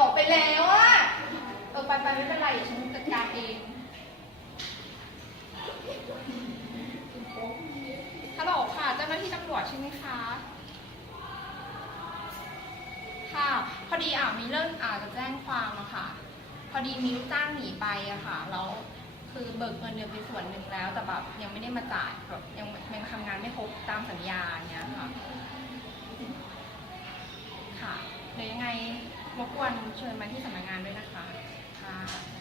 ออกไปแล้วอะเออไปไปไม่เป็นไรเดี๋ยวฉันจัดการเอง ฮัลโหลค่ะเจ้าหน้าที่ตำรวจใช่ไหมคะ ค่ะ พอดีอ่ามีเรื่องอาจจะแจ้งความอะค่ะ พอดีมีลูกจ้างหนีไปอะค่ะ แล้วคือเบิกเงินเดือนไปส่วนหนึ่งแล้ว แต่แบบยังไม่ได้มาจ่ายแบบยังยังทำงานไม่ครบตามสัญญาเงี้ยค่ะ ค่ะเดี๋ยวยังไง รบกวนเชิญมาที่สำนักงานด้วยนะคะค่ะ